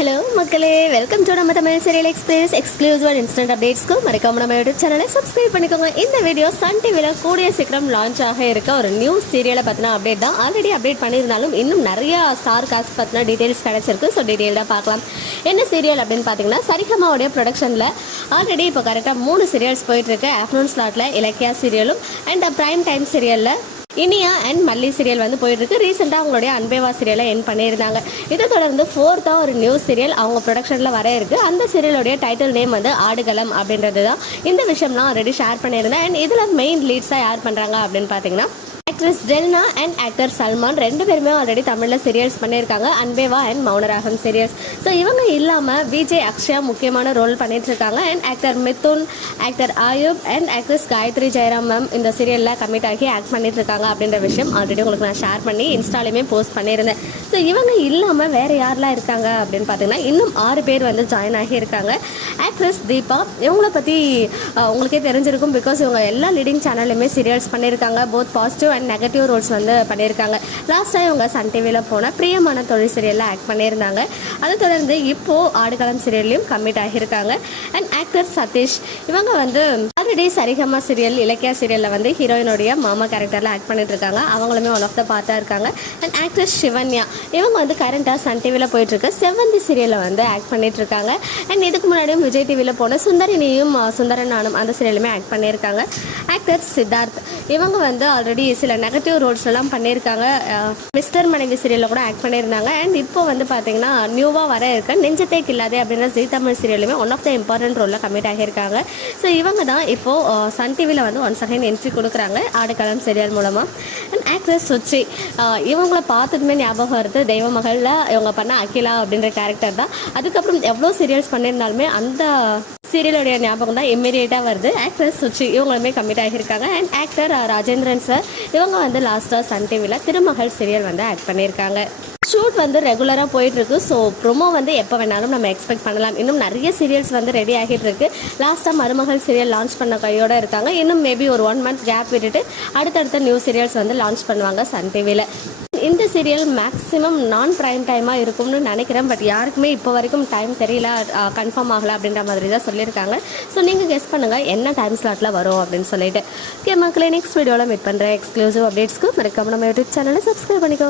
Hello மக்களே. Welcome to நம்ம Tamil serial express exclusive instant அப்டேட்ஸ்க்கு மறக்காம நம்ம யூடியூப் சேனலை சப்ஸ்கிரைப் பண்ணிக்கோங்க. இந்த வீடியோ சன் டிவியில் கூடிய சீக்கிரம் லான்ச் ஆக இருக்க ஒரு நியூ சீரியலை பற்றின அப்டேட் தான் ஆல்ரெடி அப்டேட் பண்ணியிருந்தாலும் இன்னும் நிறைய ஸ்டார் காஸ்ட் பற்றின டீட்டெயில்ஸ் கிடச்சிருக்கு. ஸோ டீட்டெயில்டாக பார்க்கலாம். என்ன சீரியல் அப்படின்னு பார்த்தீங்கன்னா சரிகமாவுடைய ப்ரொடக்ஷனில் ஆல்ரெடி இப்போ கரெக்டாக மூணு சீரியல்ஸ் போயிட்டுருக்கு ஆஃப்டர்நூன் ஸ்லாட்டில் இலக்கியா சீரியலும் அண்ட் ப்ரைம் டைம் சீரியலில் இனியா அண்ட் மல்லி சீரியல் வந்து போயிட்டு இருக்கு ரீசெண்டாக அவங்களுடைய அன்பேவா சீரியலை என் பண்ணியிருந்தாங்க. இதை தொடர்ந்து ஃபோர்த்தாக ஒரு நியூஸ் சீரியல் அவங்க ப்ரொடக்ஷனில் வர இருக்கு. அந்த சீரியலுடைய டைட்டில் நேம் வந்து ஆடுகளம் அப்படின்றது தான் இந்த விஷயம்லாம் ஆல்ரெடி ஷேர் பண்ணியிருந்தேன். அண்ட் இதில் மெயின் லீட்ஸாக யார் பண்ணுறாங்க அப்படின்னு பார்த்தீங்கன்னா actress Delna and actor Salman ரெண்டு பேருமே ஆல்ரெடி தமிழில் சீரியல்ஸ் பண்ணியிருக்காங்க. Anbe Vaa and Mouna Raagam serials so இவங்க இல்லாமல் விஜய் அக்ஷயா முக்கியமான ரோல் பண்ணிகிட்ருக்காங்க இருக்காங்க and actor Mithun actor Ayub and actress Gayathri Jayaram ma'am இந்த சீரியலில் கமிட் ஆகி ஆக்ட் பண்ணிட்டு இருக்காங்க அப்படின்ற விஷயம் ஆல்ரெடி உங்களுக்கு நான் ஷேர் பண்ணி இன்ஸ்டாலையுமே போஸ்ட் பண்ணியிருந்தேன். ஸோ இவங்க இல்லாமல் வேறு யாரெலாம் இருக்காங்க அப்படின்னு பார்த்தீங்கன்னா இன்னும் ஆறு பேர் வந்து ஜாயின் ஆகி இருக்காங்க. ஆக்ட்ரஸ் தீபா இவங்கள பற்றி உங்களுக்கே தெரிஞ்சிருக்கும் பிகாஸ் இவங்க எல்லா லீடிங் சேனல்லையுமே சீரியல்ஸ் பண்ணியிருக்காங்க. Both positive and negative roles வந்து பண்ணியிருக்காங்க. லாஸ்ட்டாக இவங்க சன் டிவியில் போன பிரியமான தொழில் சீரியலில் ஆக்ட் பண்ணியிருந்தாங்க. அதை தொடர்ந்து இப்போது ஆடுகளம் சீரியல்லையும் கம்மிட் ஆகியிருக்காங்க. அண்ட் ஆக்டர் சதீஷ் இவங்க வந்து ஆல்ரெடி சரிகமா சீரியல் இலக்கியா சீரியலில் வந்து ஹீரோயினுடைய மாமா கேரக்டரில் ஆக்ட் பண்ணிட்டு இருக்காங்க அவங்களுமே ஒன் ஆஃப் த பார்த்தா இருக்காங்க. அண்ட் ஆக்ட்ரஸ் சிவன்யா இவங்க வந்து கரண்ட்டாக சன் டிவியில் போயிட்டுருக்க. செவந்தி சீரியலில் வந்து ஆக்ட் பண்ணிட்டு இருக்காங்க அண்ட் இதுக்கு முன்னாடியும் விஜய் டிவியில் போன சுந்தரினியும் சுந்தரன் நானும் அந்த சீரியலுமே ஆக்ட் பண்ணியிருக்காங்க. ஆக்டர் சித்தார்த் இவங்க வந்து ஆல்ரெடி சில நெகட்டிவ் ரோல்ஸ்லாம் பண்ணியிருக்காங்க. மிஸ்டர் மனைவி சீரியலில் கூட ஆக்ட் பண்ணியிருந்தாங்க. அண்ட் இப்போ வந்து பார்த்தீங்கன்னா நியூவாக வர இருக்க நெஞ்சத்தே கில்லாதே அப்படின்ற ஜி தமிழ் சீரியலுமே ஒன் ஆஃப் த இம்பார்ட்டன்ட் ரோலில் கமிட் ஆகியிருக்காங்க. ஸோ இவங்க தான் இப்போது சன் டிவியில் வந்து ஒன் செகண்ட் என்ட்ரி கொடுக்குறாங்க. ஆடுகளம் சீரியல் மூலமாக அண்ட் ஆக்ட்ரஸ் சுச்சி இவங்களை இவங்கள பார்த்ததுமே ஞாபகம் வருது. தெய்வ மகளில் இவங்க பண்ண அகிலா அப்படின்ற கேரக்டர் தான். அதுக்கப்புறம் எவ்வளோ சீரியல்ஸ் பண்ணியிருந்தாலுமே அந்த சீரியலுடைய ஞாபகம் தான் இம்மீடியட்டாக வருது. ஆக்ட்ரஸ் சுச்சி இவங்களுமே கம்மிட் ஆகியிருக்காங்க. அண்ட் ஆக்டர் ராஜேந்திரன் சார் இவங்க வந்து லாஸ்ட்டாக சன் டிவியில் திருமகள் சீரியல் வந்து ஆக்ட் பண்ணியிருக்காங்க. ஷூட் வந்து ரெகுலராக போயிட்டுருக்கு. ஸோ ப்ரொமோ வந்து எப்போ வேணாலும் நம்ம எக்ஸ்பெக்ட் பண்ணலாம். இன்னும் நிறைய சீரியல்ஸ் வந்து ரெடி ஆகிட்டு இருக்கு லாஸ்ட்டாக மருமகள் சீரியல் லான்ச் பண்ண கையோட இருக்காங்க. இன்னும் மேபி ஒரு ஒன் மந்த் கேப் விட்டுட்டு அடுத்தடுத்த நியூ சீரியல்ஸ் வந்து லான்ச் பண்ணுவாங்க சன் டிவியில் இந்த சீரியல் மேக்ஸிமம் நான் ப்ரைம் டைமாக இருக்கும்னு நினைக்கிறேன். பட் யாருக்குமே இப்போ வரைக்கும் டைம் தெரியல கன்ஃபார்ம் ஆகலை அப்படின்ற மாதிரி தான் சொல்லியிருக்காங்க. ஸோ நீங்கள் கெஸ் பண்ணுங்கள் என்ன டைம் ஸ்லாட்டில் வரும் அப்படின்னு சொல்லிட்டு. ஓகே மக்களே நெக்ஸ்ட் வீடியோவில் மீட் பண்ணுறேன் எக்ஸ்க்ளூசிவ் அப்டேட்ஸ்க்கு மறக்காம நம்ம யூடியூப் சேனலை சப்ஸ்கிரைப் பண்ணிக்கோங்க.